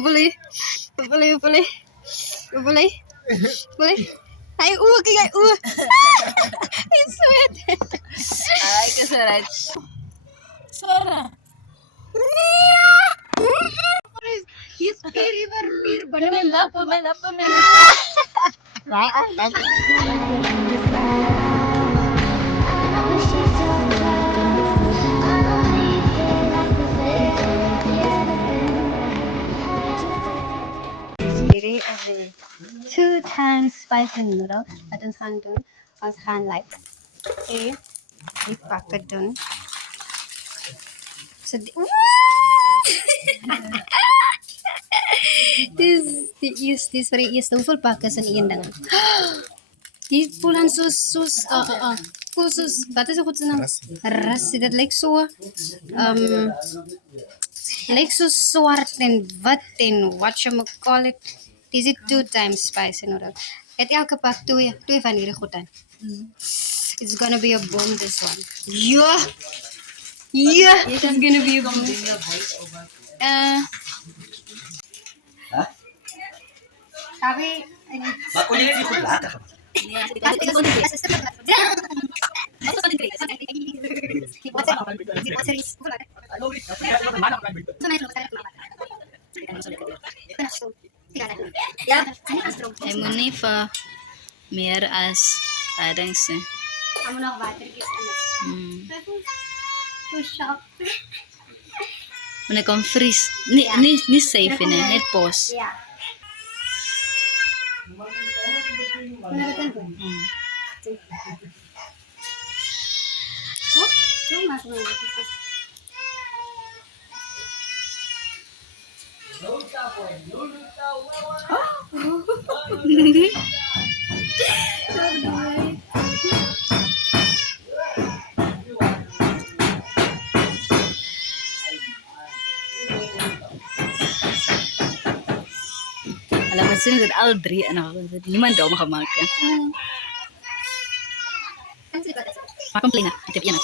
Boleh. Ay, kaya It's sweet. Ay, kasarat. Sara. Yes, very Really every 2 times spicy noodle. At ons gaan doen, ons gaan like die pakken doen. So dis vir die eerste. Hoeveel pakke is in een ding? Die voel dan soos wat is 'n goed se naam? Rassie. Dit lyk so lyk so swart en wit en whatchamacallit. Dis die 2 times spicy noodle. Het elke pak twee van hierdie goed in. It's gonna be a bomb, this one. Yeah, it's gonna be a bomb. Sabi, Bago niya si Kulata. Ay mo ni fa meer as parang sa. Amo na water push up. Muna kong freeze. Ni safe na. Net pause. Yeah. Alam mo sino dat al 3 ano niemand daw makamakan. Makomplain na. Itip yan.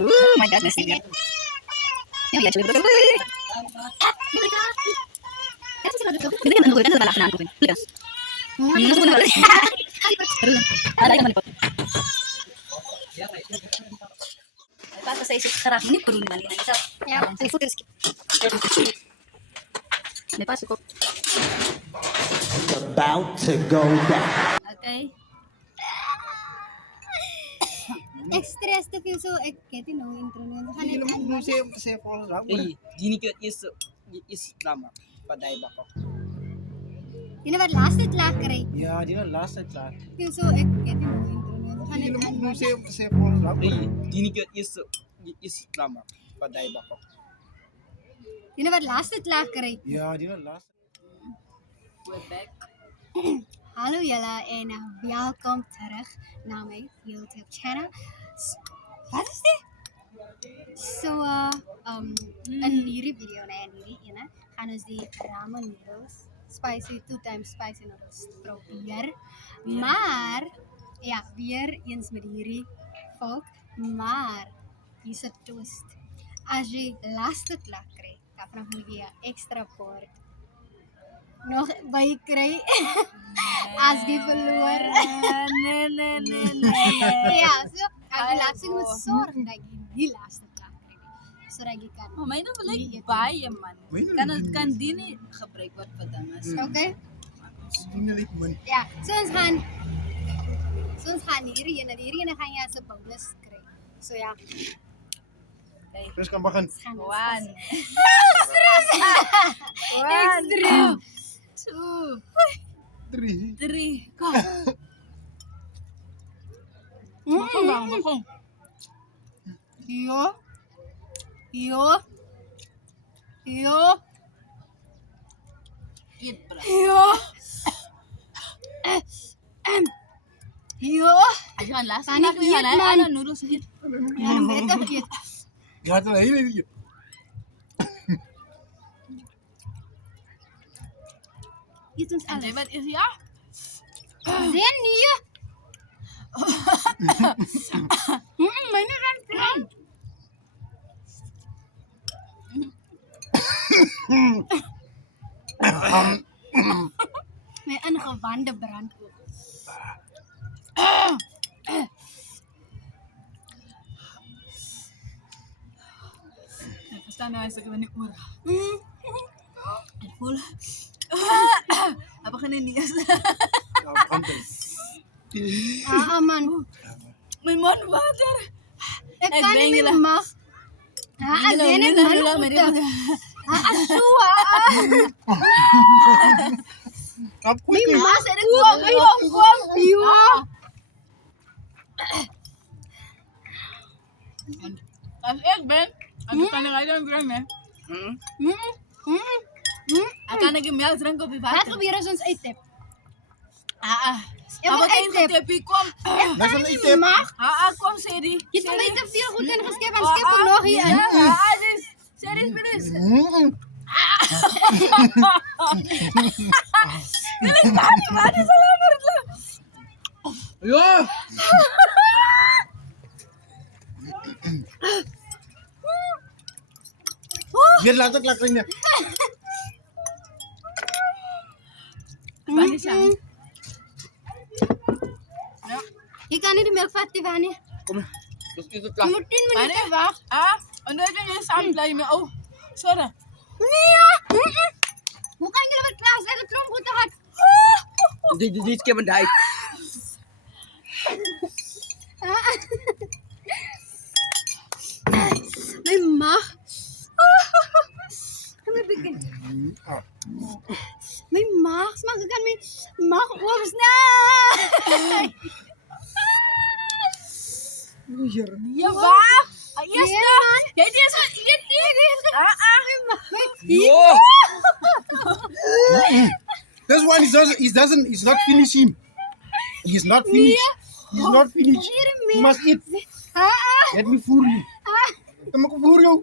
Oh my God, nasi dia. Yang lihat dulu. Ini kan anu kan salah kanan kan. Lihat. Ano ko na balik. Ala ka man po. Tapos sa isip sarap ni puro naman yan. Isa. Yeah, so food is May pasok ko. About to go down. Okay. extra to feel so कहती no intro में Dini ke is lama padai bako. ये ना बार last तक लाख करे Ya, dina last at last. feel so कहती no intro में Dini ke is lama padai bako. ये ना बार last तक लाख करे Ya, dina last. We're back. Hallo julle en welkom terug na my YouTube channel. Wat is dit? So in hierdie video en hierdie ene gaan ons die ramen noodles, spicy 2 times spicy noodles probeer. Maar ja, weer eens met hierdie volk, maar hier's 'n twist. As jy laaste klak kry, dan moet jy 'n extra bord nog by kry. As die verloor. Nee. Ja, so ek laat sien moet sorg dat jy die laaste klak kry. Sodat jy kan. Maar my nou like baie man. Kan die nie gebruik word vir dinge. Okay? Dina lik man. Ja, so ons gaan hierdie ene gaan jy as 'n bonus kry. So ja, Terus kan makan. ons gaan One. Extra. 2, 3. 3. Go. Makong. Yo. Eat bro. Yo. Ayan, last Panik na eat, yan. man. Ano, noodles eat. Ano ito kit? Gata na ini. Eet ons En jy alles. wat is ja? Zen nie. Myne raak brand. My ingewande brand ook. Ek verstaan nou as ek in die oor. Ek voel. Heb begin in die eerste. Man. My man water. Ek Ek kan ben nie julle. meer mag. Zen ek man. Asua. My mas het ek kom. Piwa. As ek ben, as ek kan nie rijden bring me. Ek kan nie melk drink op die Wat water. gebeur as ons uittip? Ek wil eintlik die kom. Dis wel iets Mag. Kom sê die. Jy het vir my te veel goed ingeskep en skep hom nog hier in. Ja, dis serius please. Wat is al oor dit? Ja. Hier laat ek lekker nie. Wat is aan? Jy kan nie die melk vat nie, Wannie. Kom. Dis iets Jy klaar. moet 10 minute wag. En dan kan jy saam bly met ou. Sorry. Nee. Hoe kan jy wat klas? Ek het klomp goed gehad. Dit skep en daai. My mag. Kom ek begin. My mag smaak ek kan my mag oopsny. Ja, wag. Eers Nee, man. jy het eers eet nie. Jo. This one he's not finishing. He's not finished. He's not finished. You must eat. Let me fool you. Kom ek voer jou.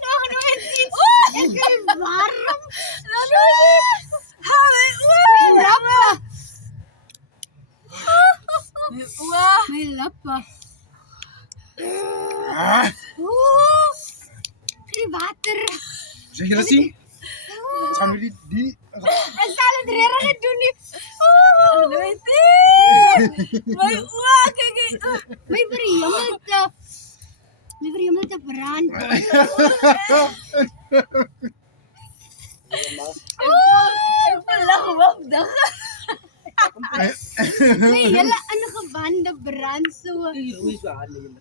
Nog nooit iets. Ek is warm. My lippe. Die water. Sê jy sien? Ons gaan die Ek sal dit regtig doen nie. My oë, kyk jy. My verhemelte brand. Ek verlag op dag. My hele ingewande brand so. Hoe is aan nie.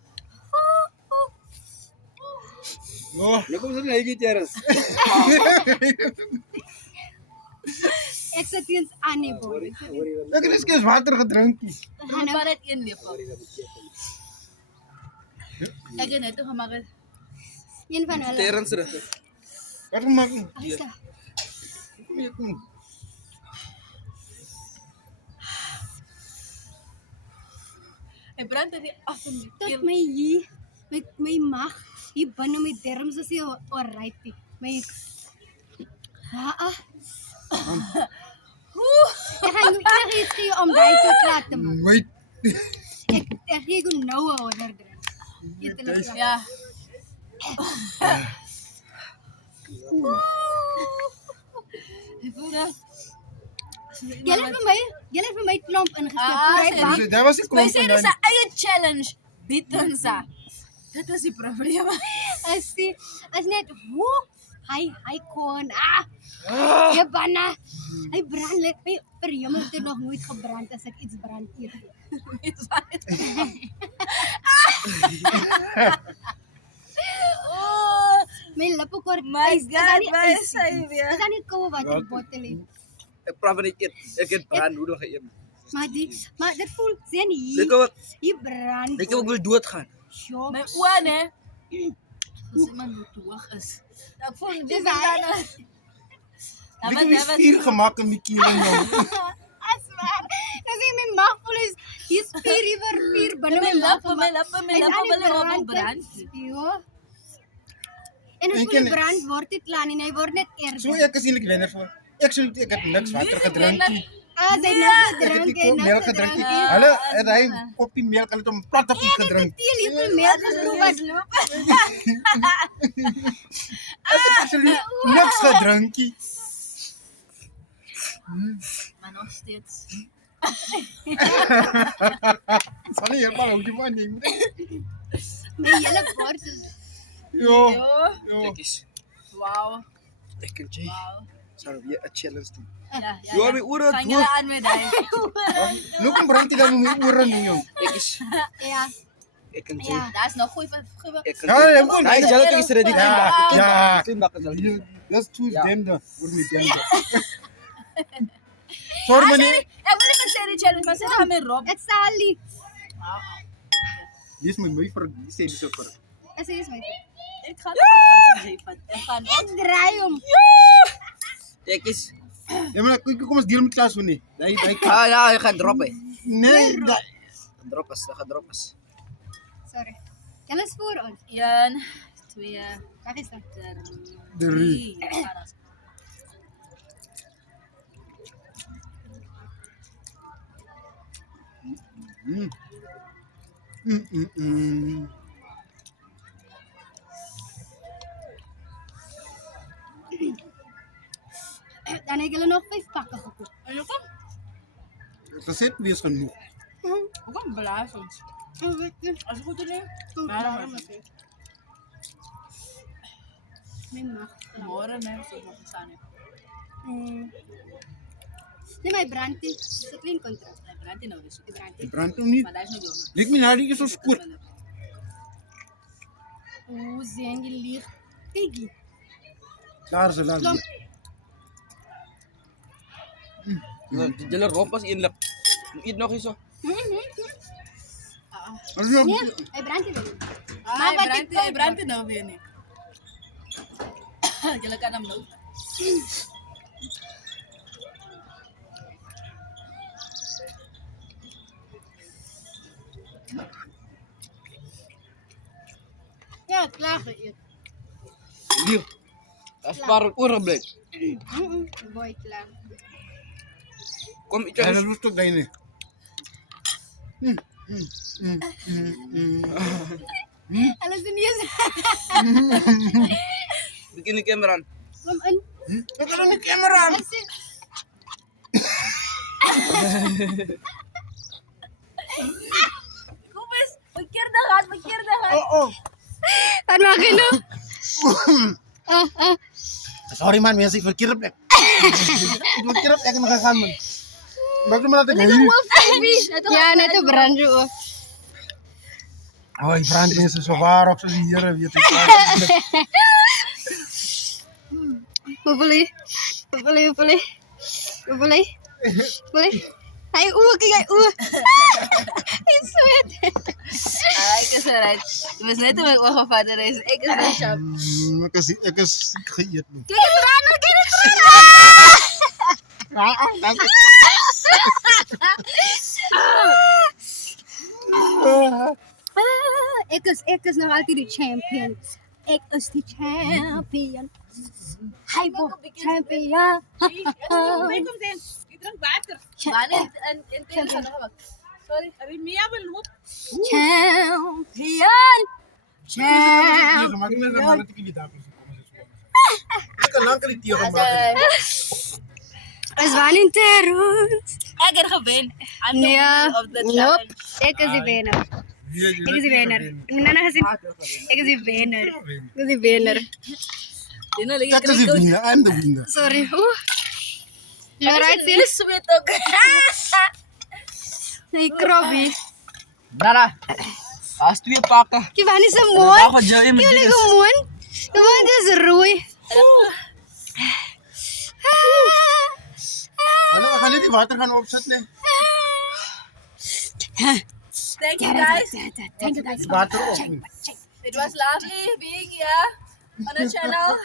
Oh, Nou kom sy net hier terus. Ek sit eens aan die boy. ek het eens water gedrink. Gaan maar net een lepel. Ek het net toe gemaak. Een van hulle. Terens terug. Wat maak? Agsta. Kom hier kom. Ek brand dit af in die Tot keel. my hier, my mag, hier binne my darmes is nie alright nie. My Ek gaan nou enigiets gee om daai te klaar te maak. Wait. Ek gee jou nou 'n order drink. Eet hulle klaar. Ja. Ek voel dat Julle het vir my klomp ingeskep. Ah, Right, sorry. bak. Dit was die my klomp sê van dis dan. 'n eie challenge. Bied ons aan. Dit is die probleem. As net hoe hy kon. Jy banna. Hy brand net my verhemelte nog nooit gebrand as ek iets brand eet. My lippe kort. My God, my sy weer. Ek kan nie koue water bottel hê. Ek praat van eet. Ek het brandnoedel geëet. Maar dit voel sien hier. Dit ook. Hier brand. Ek wil doodgaan. Sjop. My oë hè. As iemand moet hoog is. Ek voel dis Dis hy. dan. Ik heb eens 4 gemaakt in die kilo, man. Aswaar. Kasi may mouthful is die spier per 4 binne my mouth. Mijn lappen, op brand. Ja. En En as ken- jy brand word dit klaar en hy word net Zo, erger. ik is eigenlijk wenner voor. Ik heb niks water gedronken. Ah, sy nou Ik heb gedrink die en melk nou gedronken. gedrink. Hallo, en hij op die melk had hem plat op die gedronken. Teel jy wil melk geloop as Ik heb absoluut niks gedronken. Maar nog steeds. Zal niet helemaal ook die man nemen. my hele bord is Ja. Ja. Kijk eens. Wauw. Ik en Jay. Wauw. Zouden we weer een challenge doen? Ja, Ja, mijn oren Vang doen. jullie aan met hij. Loop een brand die dan moet oren doen, joh. Kijk eens. ja. Ik en Jay. Ja. Dat is nog goed. Ik en Ja, Jay. ja, goed. Nee, zelf is ready. Ja, ja. Klimbakken zal ik. Dat is too Ja. demde. Voor mij demde. Sorry, meneer. Ik wil niet met serie challenge, maar ze gaan met Rob. It's Sally. Die is mijn mee voor die steeds zo voor. As is my. Ik ga niet zo van Ek draai hom. Kijk eens. Ja, maar kom eens deel met klas van nie. Hij Ah ja, je gaat droppen. Nee, dat. Drop eens, dat gaat drop eens. Sorry. Julle is voor ons. 1, 2, Wat is dat? 3. Dan heb julle nog 5 pakke gekoop. En hoe kom? Gezet wees genoeg. Hoe kom blaas ons? Oh, weet je. Als het goed is nu? Waarom is het? Mijn maag. Morgen heb ik nog gestaan. Nee, my brand nie. Dis 'n klein kontrak. Hij brandt in nou dus. Die brand Die nie. brandt hem niet. Maar dat is nog jong. Lijkt me nou die is zo skort. O, sien jy lieg. Kyk. Klaar ze laat. Klomp. Jullie roep pas inlep. Eet nog eens zo. Nee, hy brand nie. Maar wat hij ik brandt koop, brandt nou weer niet. Jullie kan hem nou. Ja, klaar geëet. Hier. Dat is paar oren blijft. Boy, klaar. Kom, ik Ja, heb dat is toch bijna. Alles in hier. begin de camera aan. Kom in. Ik kan de camera aan. As jy Kom eens. Verkeerde gaat. Oh. Wat maak jy nou? Sorry man, mensen, ik verkeerde plek. Ik verkeerde plek en gegaan man. Maak me laten gaan. Ja, net 'n brand so. Oh, die brandmensen zo waar op zo'n hier, weet je. Hoeveel? Hy kyk hy Hy sweet. Ik is eruit. We zijn net in mijn ogen van de race. Ik is de shop. Ik is ziek geëet man. Kyk die brand, kyk die Ek is nog altyd die champion. Ek is die champion. Hy bo champion. Ik drink water. Maar niet in tegen nog. Sorry. Heb je meer beloop? Champion. Champion. Maak me maar dat ik niet daar ik kan lang niet hier maken. Is Valentijn. Ik heb gewin. Nee, Of the nope. challenge. Ek is die wenner. Ek is die wenner. Nana gesien. Ek is die wenner. Ek is die wenner. Dino lagi Dat is de winnaar, I'm the winnaar. Sorry. Jy right Ini sien? sweet ook. Nee, krabby. Nara. Als 2 pakken. Jy van is so Dan mooi. gaat je met Jy dit. lyk mooi. Jy moet dis rooi. Hallo, we gaan niet die water gaan opzetten. Thank you guys. Thank you guys. Water op. It was lovely being here on the channel.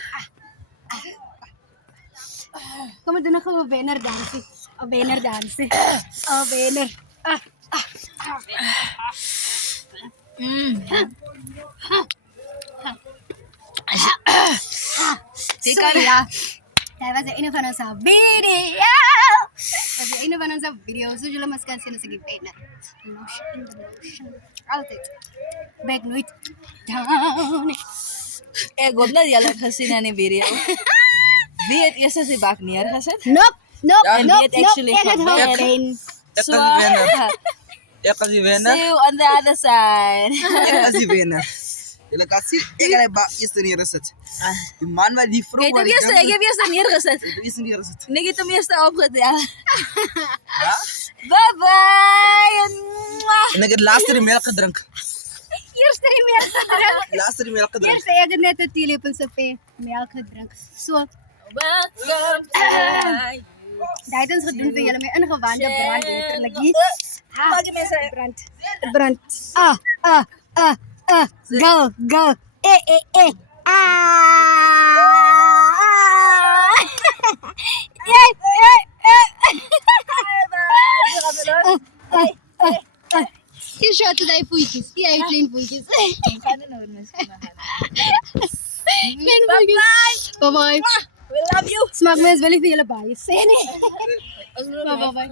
Kom we doen nog een wenner dansie. Een wenner dansie. Een wenner. So ja, dat was de ene van onze video. Dat was de ene van onze video. Zoals jullie maar kan zien, is ik bijna. Lotion in the lotion. Altijd. Back nooit down. Ek hoop dat julle het gesien in die video. Wie het eers sy bak neergesit? Nope. Ja, en Nope. wie het actually Ik het gebeurd? hoofdpijn. Ek So, was die wenner. Ek was die see wenner. you on the other side. Ek was die wenner. Julle kan sien, ek het die bak eerst neergesit. Die man wat die vrou Ek wat het die eers neergesit. Ik heb eerst neergezet. En ek het hom eers opgetel. Ja? Bye-bye. Mwah. En ik heb het laatste de melk gedronken. Eerste die melk gedronken. Laatste de melk gedronken. Eerste ek het net 'n teelepel se melk gedrink. So, Welcome to my daai het ons gedoen vir julle my ingewande brand letterlik. Maak jy mense Brand. Go. Jy shot daai voetjies. Jy klein voetjies. Klein voetjies. Bye. We love you. Smaak mens wil ek vir julle baie sê nie. Bye.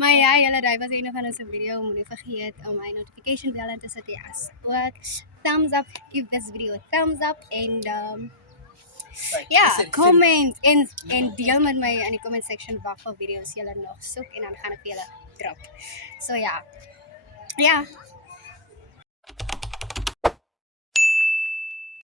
Maar ja, julle, daai was een van ons video. Moenie vergeet om my notification bell aan te sit as ook thumbs up. Give this video a thumbs up and ja, comment en deel met my in die comment section wat vir video's julle nog soek en dan gaan ek vir julle drop. So ja. Ja,